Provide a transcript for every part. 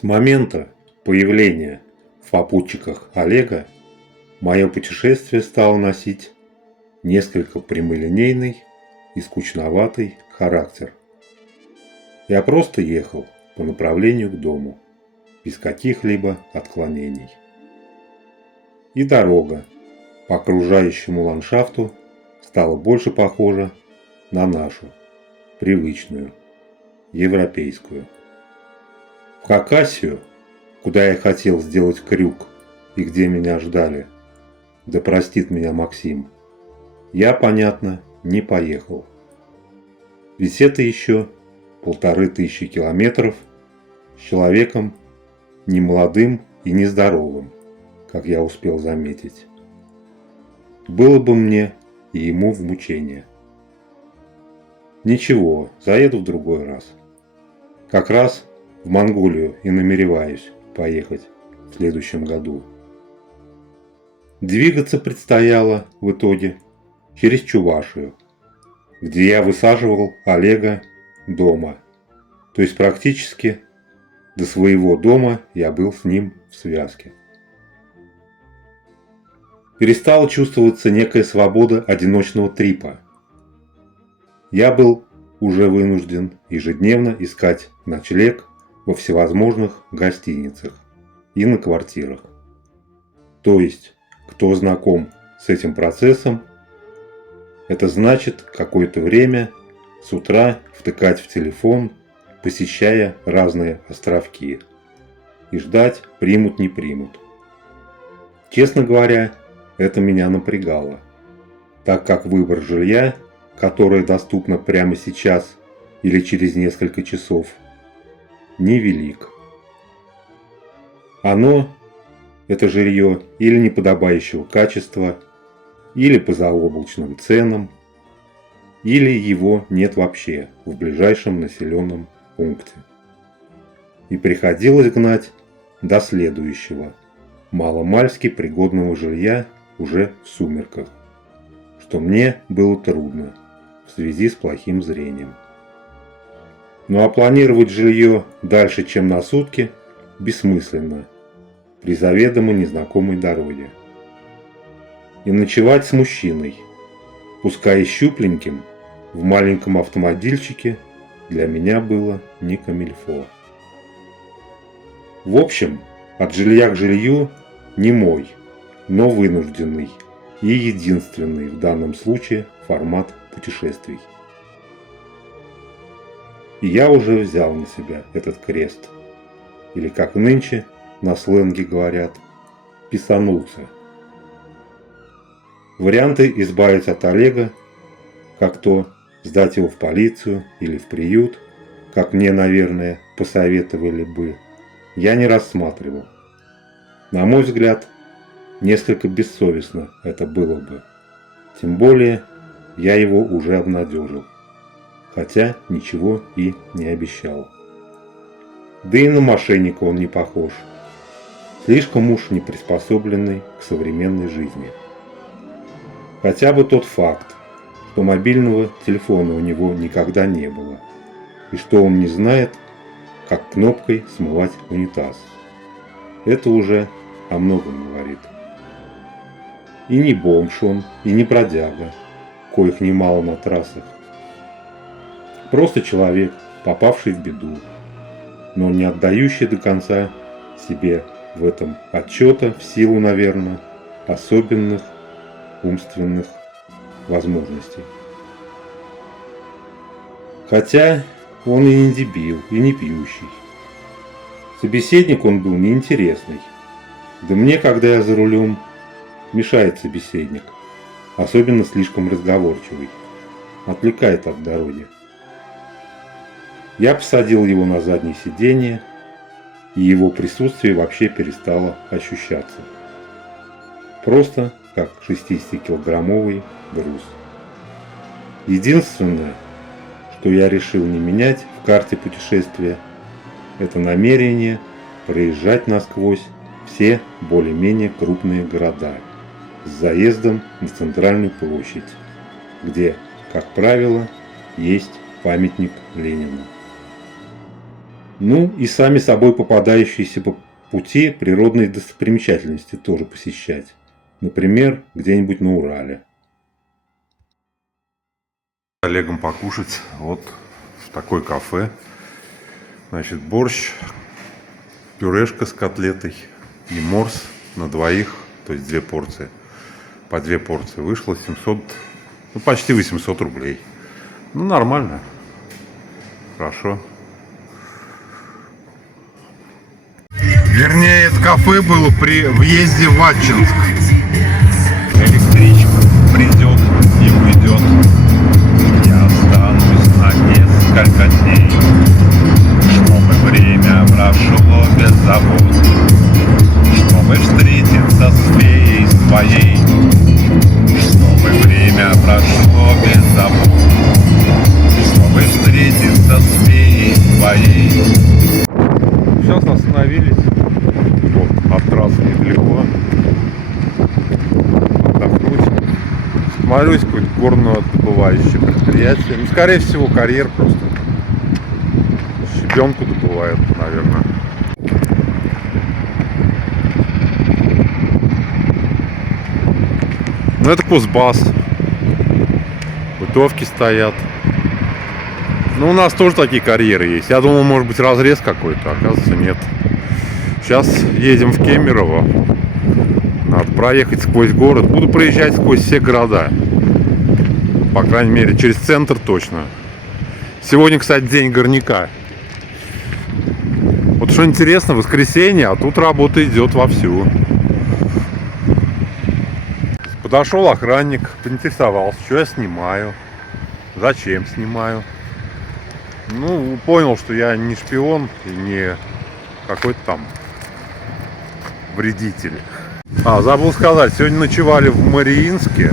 С момента появления в попутчиках Олега мое путешествие стало носить несколько прямолинейный и скучноватый характер. Я просто ехал по направлению к дому, без каких-либо отклонений. И дорога по окружающему ландшафту стала больше похожа на нашу, привычную, европейскую. В Хакасию, куда я хотел сделать крюк и где меня ждали, да простит меня Максим, я, понятно, не поехал. Ведь это еще 1500 километров с человеком немолодым и нездоровым, как я успел заметить. Было бы мне и ему в мучение. Ничего, заеду в другой раз. Как раз в Монголию и намереваюсь поехать в следующем году. Двигаться предстояло в итоге через Чувашию, где я высаживал Олега дома. То есть практически до своего дома я был с ним в связке. Перестала чувствоваться некая свобода одиночного трипа. Я был уже вынужден ежедневно искать ночлег во всевозможных гостиницах и на квартирах. То есть, кто знаком с этим процессом, это значит какое-то время с утра втыкать в телефон, посещая разные островки, и ждать, примут не примут. Честно говоря, это меня напрягало, так как выбор жилья, которое доступно прямо сейчас или через несколько часов, невелик. Оно, это жилье, или неподобающего качества, или по заоблачным ценам, или его нет вообще в ближайшем населенном пункте. И приходилось гнать до следующего, маломальски пригодного жилья уже в сумерках, что мне было трудно в связи с плохим зрением. Ну а планировать жилье дальше, чем на сутки, бессмысленно при заведомо незнакомой дороге. И ночевать с мужчиной, пускай и щупленьким, в маленьком автомобильчике для меня было не камильфо. В общем, от жилья к жилью не мой, но вынужденный и единственный в данном случае формат путешествий. И я уже взял на себя этот крест, или как нынче на сленге говорят, писанулся. Варианты избавить от Олега, как то сдать его в полицию или в приют, как мне, наверное, посоветовали бы, я не рассматривал. На мой взгляд, несколько бессовестно это было бы. Тем более, я его уже обнадежил, хотя ничего и не обещал. Да и на мошенника он не похож. Слишком уж не приспособленный к современной жизни. Хотя бы тот факт, что мобильного телефона у него никогда не было, и что он не знает, как кнопкой смывать унитаз. Это уже о многом говорит. И не бомж он, и не бродяга, коих немало на трассах. Просто человек, попавший в беду, но не отдающий до конца себе в этом отчета в силу, наверное, особенных умственных возможностей. Хотя он и не дебил, и не пьющий. Собеседник он был неинтересный. Да мне, когда я за рулем, мешает собеседник, особенно слишком разговорчивый, отвлекает от дороги. Я посадил его на заднее сиденье, и его присутствие вообще перестало ощущаться. Просто как 60-килограммовый груз. Единственное, что я решил не менять в карте путешествия, это намерение проезжать насквозь все более-менее крупные города с заездом на центральную площадь, где, как правило, есть памятник Ленину. Ну и сами собой попадающиеся по пути природные достопримечательности тоже посещать. Например, где-нибудь на Урале. С Олегом покушать вот в такое кафе. Значит, борщ, пюрешка с котлетой и морс на двоих, то есть 2 порции. По 2 порции вышло 700, ну почти 800 рублей. Ну нормально. Хорошо. Вернее, это кафе было при въезде в Ачинск. Электричка придет и уйдет. Я останусь на несколько дней, чтобы время прошло без забот, чтобы встретиться с феей своей, чтобы время прошло без забот, чтобы встретиться с феей своей. Сейчас остановились. Вот, от трассы недалеко. Отдохнуть. Смотрюсь, какое-то горнодобывающее предприятие. Ну, скорее всего, карьер просто. Щебенку добывают, наверное. Ну, это Кузбасс. Бытовки стоят. Ну, у нас тоже такие карьеры есть. Я думал, может быть, разрез какой-то. Оказывается, нет. Сейчас едем в Кемерово. Надо проехать сквозь город. Буду проезжать сквозь все города. По крайней мере, через центр точно. Сегодня, кстати, день горняка. Вот что интересно, воскресенье, а тут работа идет вовсю. Подошел охранник, поинтересовался, что я снимаю, зачем снимаю. Ну, понял, что я не шпион и не какой-то там вредитель. Забыл сказать, сегодня ночевали в Мариинске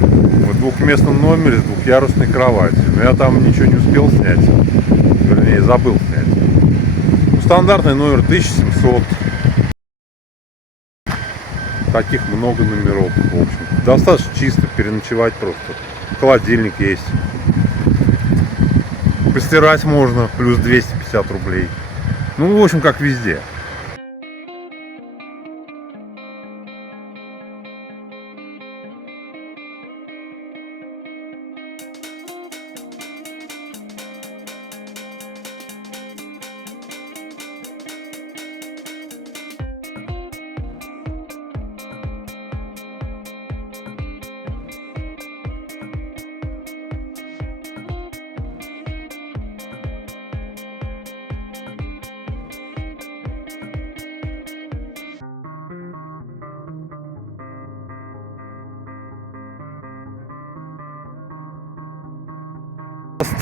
в двухместном номере с двухъярусной кроватью. Но я там ничего не успел снять, вернее, забыл снять. Ну, стандартный номер 1700. Таких много номеров, в общем. Достаточно чисто, переночевать просто. Холодильник есть. Постирать можно, плюс 250 рублей. Ну, в общем, как везде.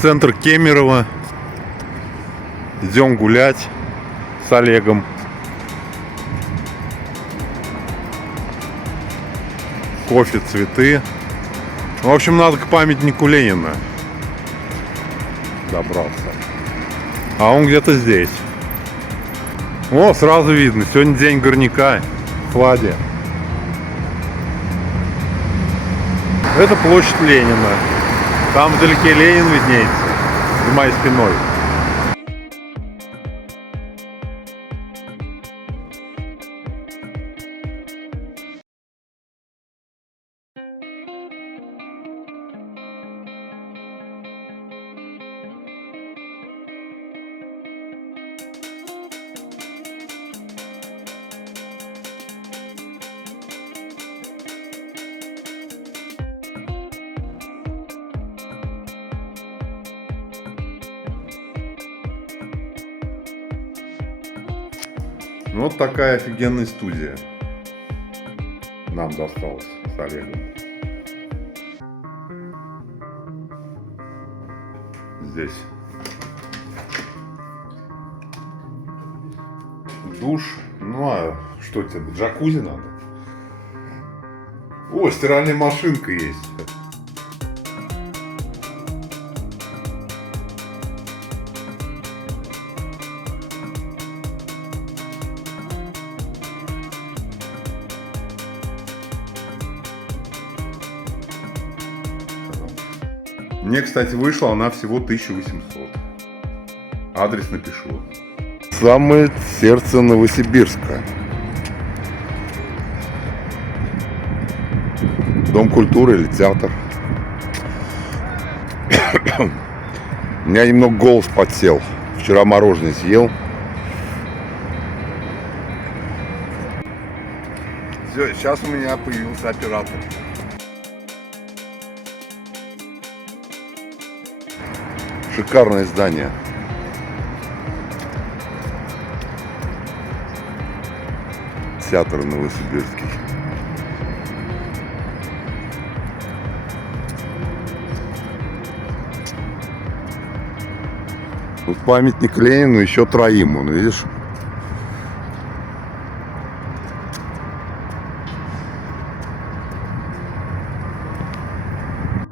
Центр Кемерово. Идем гулять с Олегом. Кофе, цветы. В общем, надо к памятнику Ленина добраться. А он где-то здесь. О, сразу видно. Сегодня день горняка. Фладе. Это площадь Ленина. Там вдалеке Ленин виднеется, за моей спиной. Вот такая офигенная студия нам досталась с Олегом. Здесь душ. Ну а что тебе, джакузи надо? О, стиральная машинка есть. Мне, кстати, вышла она всего 1800. Адрес напишу. Самое сердце Новосибирска. Дом культуры или театр. У меня немного голос подсел. Вчера мороженое съел. Все, сейчас у меня появился оператор. Шикарное здание. Театр Новосибирский. Тут памятник Ленину, еще троим, он, видишь?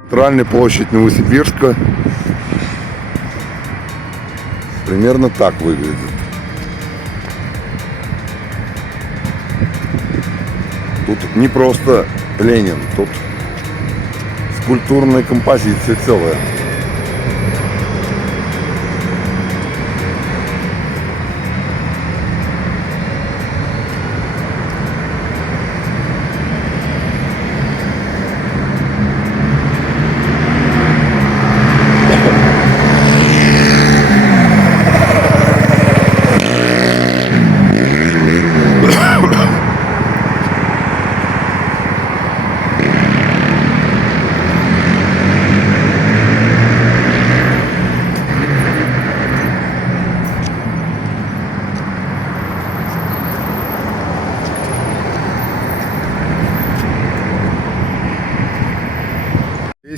Центральная площадь Новосибирска примерно так выглядит. Тут не просто Ленин, тут скульптурная композиция целая.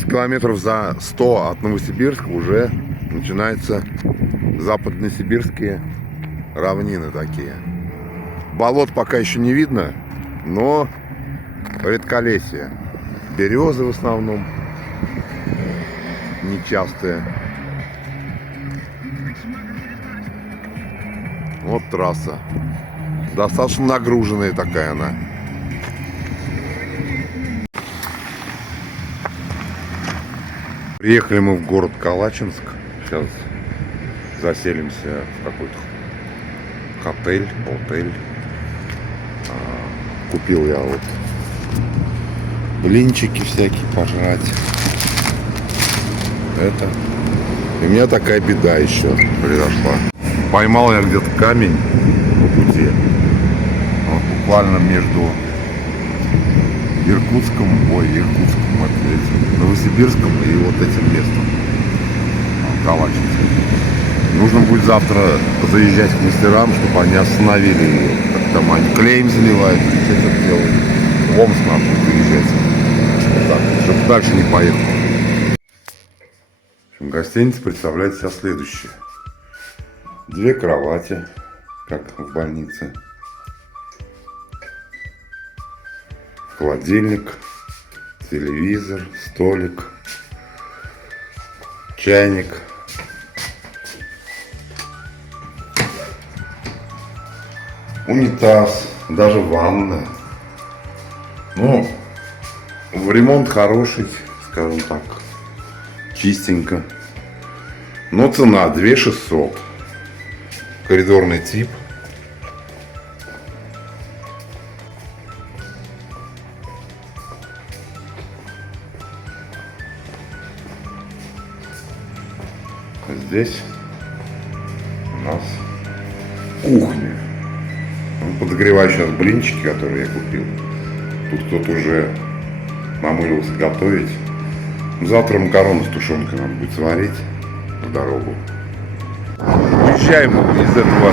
Километров за 100 от Новосибирска уже начинаются западносибирские равнины такие. Болот пока еще не видно, но редколесье. Березы в основном нечастые. Вот трасса. Достаточно нагруженная такая она. Приехали мы в город Калачинск. Сейчас заселимся в какой-то отель. Купил я вот блинчики всякие пожрать. Это. И у меня такая беда еще произошла. Поймал я где-то камень по пути. Вот буквально между Новосибирском и вот этим местом. Калачинском. Нужно будет завтра заезжать к мастерам, чтобы они остановили ее. Как там они клеем заливают, что-то делают. В Омск надо будет заезжать. Вот так, чтобы дальше не поехал. В общем, гостиница представляет себя следующее. 2 кровати, как в больнице. Холодильник, телевизор, столик, чайник. Унитаз, даже ванна. Ну, ремонт хороший, скажем так, чистенько. Но цена 2600. Коридорный тип. Здесь у нас кухня. Подогреваю сейчас блинчики, которые я купил. Тут кто-то уже намылился готовить. Завтра макароны с тушенкой надо будет сварить в дорогу. Уезжаем из этого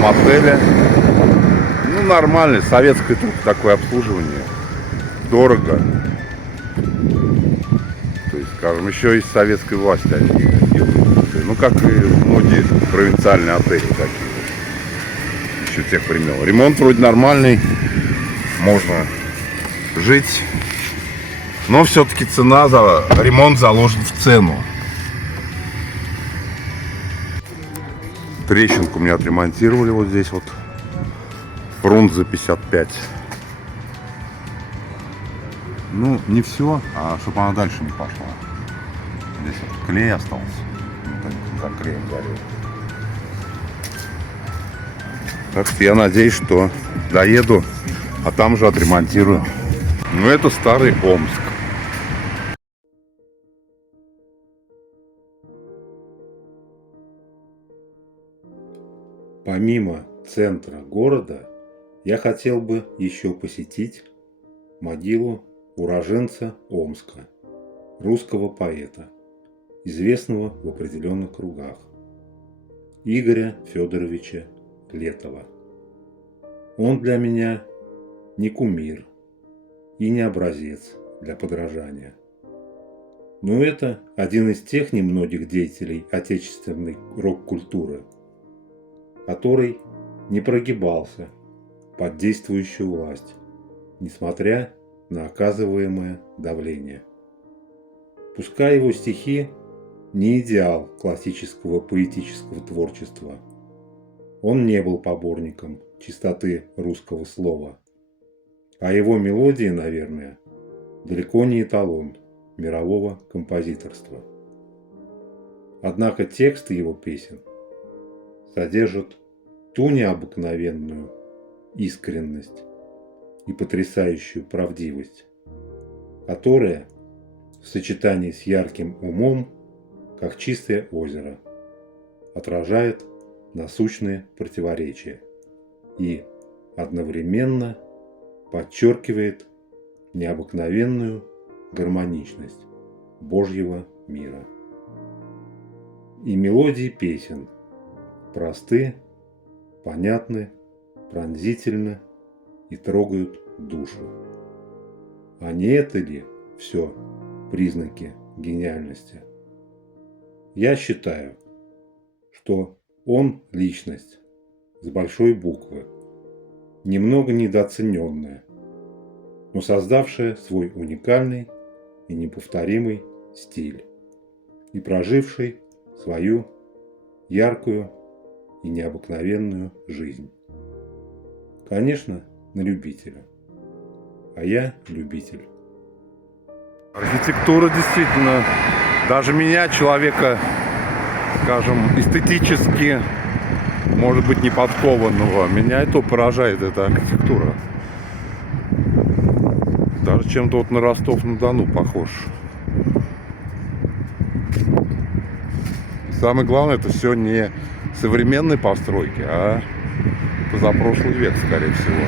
мотеля. Ну, нормально, советское тут такое обслуживание. Дорого. То есть, скажем, еще из советской власти они делают. Ну, как и многие провинциальные отели такие. Еще тех времен. Ремонт вроде нормальный. Можно жить. Но все-таки цена за ремонт заложена в цену. Трещинку мне отремонтировали вот здесь вот. Фрунзе 55. Ну, не все, а чтобы она дальше не пошла. Здесь вот клей остался. За клеем горел. Так что я надеюсь, что доеду, а там же отремонтирую. Ну, это старый Омск. Помимо центра города, я хотел бы еще посетить могилу уроженца Омска, русского поэта, известного в определенных кругах, Игоря Федоровича Летова. Он для меня не кумир и не образец для подражания. Но это один из тех немногих деятелей отечественной рок-культуры, который не прогибался под действующую власть, несмотря на оказываемое давление. Пускай его стихи не идеал классического поэтического творчества, он не был поборником чистоты русского слова, а его мелодии, наверное, далеко не эталон мирового композиторства. Однако тексты его песен содержат ту необыкновенную искренность и потрясающую правдивость, которая в сочетании с ярким умом, как чистое озеро, отражает насущные противоречия и одновременно подчеркивает необыкновенную гармоничность Божьего мира. И мелодии песен просты, понятны, пронзительны и трогают душу. А не это ли все признаки гениальности? Я считаю, что он личность с большой буквы, немного недооцененная, но создавшая свой уникальный и неповторимый стиль и проживший свою яркую и необыкновенную жизнь. Конечно, на любителя. А я любитель. Архитектура действительно, даже меня, человека, скажем, эстетически, может быть, не подкованного, меня это поражает, эта архитектура. Даже чем-то вот на Ростов-на-Дону похож. Самое главное, это все не современные постройки, а позапрошлый век, скорее всего.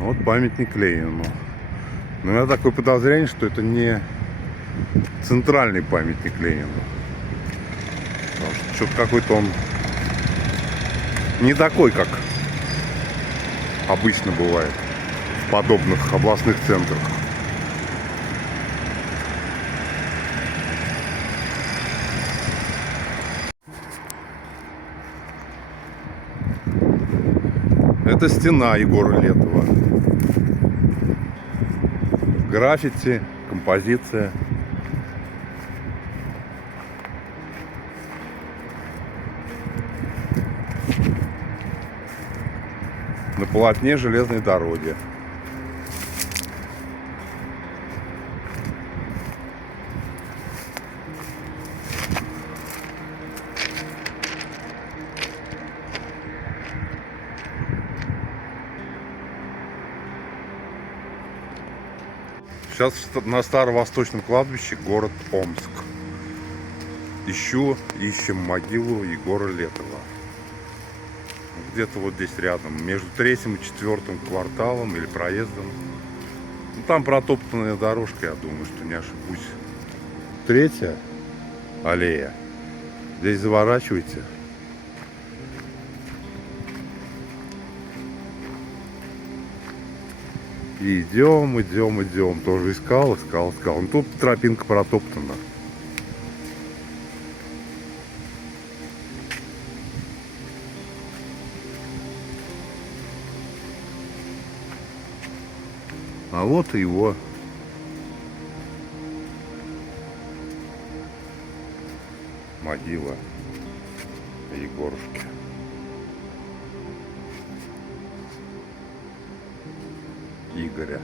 Вот памятник Ленину. Но у меня такое подозрение, что это не центральный памятник Ленину. Потому что что-то какой-то он не такой, как обычно бывает в подобных областных центрах. Это стена Егора Летова. Граффити, композиция. На полотне железной дороги. Сейчас на Старо-Восточном кладбище город Омск. Ищем могилу Егора Летова. Где-то вот здесь рядом, между 3-м и 4-м кварталом или проездом. Ну, там протоптанная дорожка, я думаю, что не ошибусь. 3-я аллея. Здесь заворачивайте. И идем. Тоже искал. Ну, тут тропинка протоптана. А вот и его могила Егорушки. Игоря.